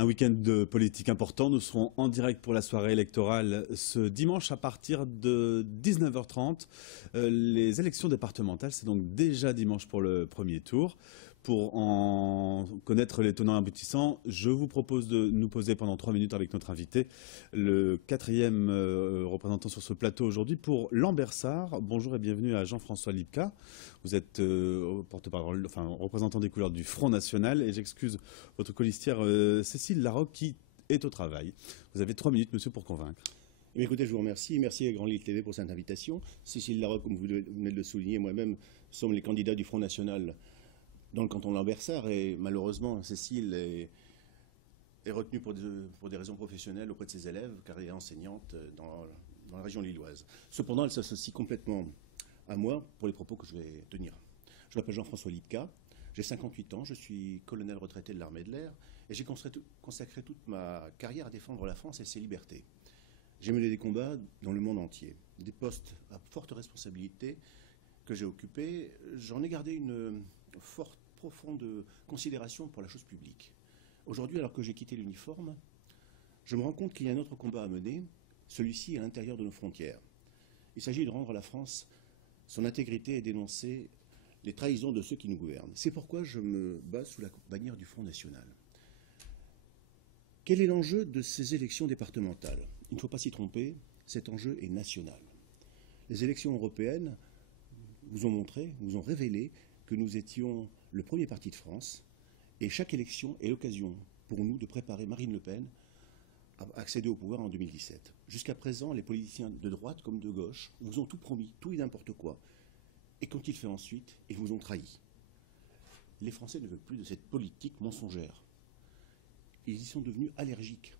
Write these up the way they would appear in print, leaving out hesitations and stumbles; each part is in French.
Un week-end de politique important. Nous serons en direct pour la soirée électorale ce dimanche à partir de 19h30. Les élections départementales, c'est donc déjà dimanche pour le premier tour. Pour en connaître les tenants aboutissants, je vous propose de nous poser pendant 3 minutes avec notre invité, le quatrième représentant sur ce plateau aujourd'hui pour Lambersart. Bonjour et bienvenue à Jean-François Lipka. Vous êtes porte-parole, enfin représentant des couleurs du Front National, et j'excuse votre colistière Cécile Larocque qui est au travail. Vous avez 3 minutes, monsieur, pour convaincre. Mais écoutez, je vous remercie. Merci à Grand Lille TV pour cette invitation. Cécile Larocque, comme vous venez de le souligner, moi-même, sommes les candidats du Front National dans le canton de Lambersart, et malheureusement, Cécile est retenue pour des raisons professionnelles auprès de ses élèves, car elle est enseignante dans la région lilloise. Cependant, elle s'associe complètement à moi pour les propos que je vais tenir. Je m'appelle Jean-François Lipka, j'ai 58 ans, je suis colonel retraité de l'armée de l'air, et j'ai consacré toute ma carrière à défendre la France et ses libertés. J'ai mené des combats dans le monde entier, des postes à forte responsabilité que j'ai occupés. J'en ai gardé une forte, profonde considération pour la chose publique. Aujourd'hui, alors que j'ai quitté l'uniforme, je me rends compte qu'il y a un autre combat à mener, celui-ci à l'intérieur de nos frontières. Il s'agit de rendre à la France son intégrité et dénoncer les trahisons de ceux qui nous gouvernent. C'est pourquoi je me bats sous la bannière du Front National. Quel est l'enjeu de ces élections départementales? Il ne faut pas s'y tromper, cet enjeu est national. Les élections européennes vous ont montré, vous ont révélé que nous étions le premier parti de France, et chaque élection est l'occasion pour nous de préparer Marine Le Pen à accéder au pouvoir en 2017. Jusqu'à présent, les politiciens de droite comme de gauche vous ont tout promis, tout et n'importe quoi. Et qu'ont-ils fait ensuite? Ils vous ont trahi. Les Français ne veulent plus de cette politique mensongère. Ils y sont devenus allergiques.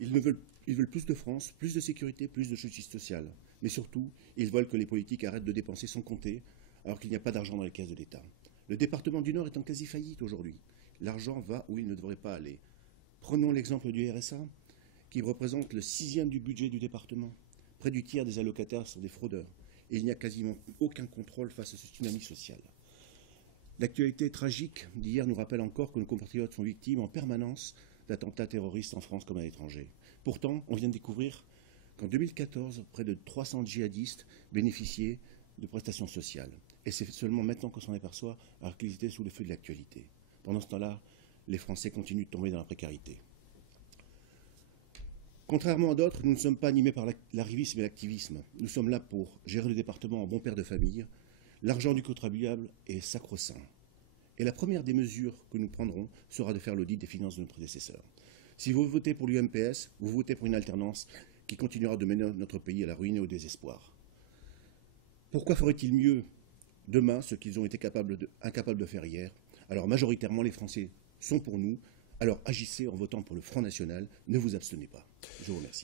Ils veulent plus de France, plus de sécurité, plus de justice sociale. Mais surtout, ils veulent que les politiques arrêtent de dépenser sans compter, alors qu'il n'y a pas d'argent dans les caisses de l'État. Le département du Nord est en quasi-faillite aujourd'hui. L'argent va où il ne devrait pas aller. Prenons l'exemple du RSA, qui représente le 6e du budget du département. Près du tiers des allocataires sont des fraudeurs. Et il n'y a quasiment aucun contrôle face à ce tsunami social. L'actualité tragique d'hier nous rappelle encore que nos compatriotes sont victimes en permanence d'attentats terroristes en France comme à l'étranger. Pourtant, on vient de découvrir qu'en 2014, près de 300 djihadistes bénéficiaient de prestations sociales. Et c'est seulement maintenant qu'on s'en aperçoit, alors qu'ils étaient sous le feu de l'actualité. Pendant ce temps-là, les Français continuent de tomber dans la précarité. Contrairement à d'autres, nous ne sommes pas animés par l'arrivisme et l'activisme. Nous sommes là pour gérer le département en bon père de famille. L'argent du contribuable est sacro-saint. Et la première des mesures que nous prendrons sera de faire l'audit des finances de nos prédécesseurs. Si vous votez pour l'UMPS, vous votez pour une alternance qui continuera de mener notre pays à la ruine et au désespoir. Pourquoi ferait-il mieux demain ce qu'ils ont été incapables de faire hier? Alors majoritairement, les Français sont pour nous. Alors agissez en votant pour le Front National. Ne vous abstenez pas. Je vous remercie.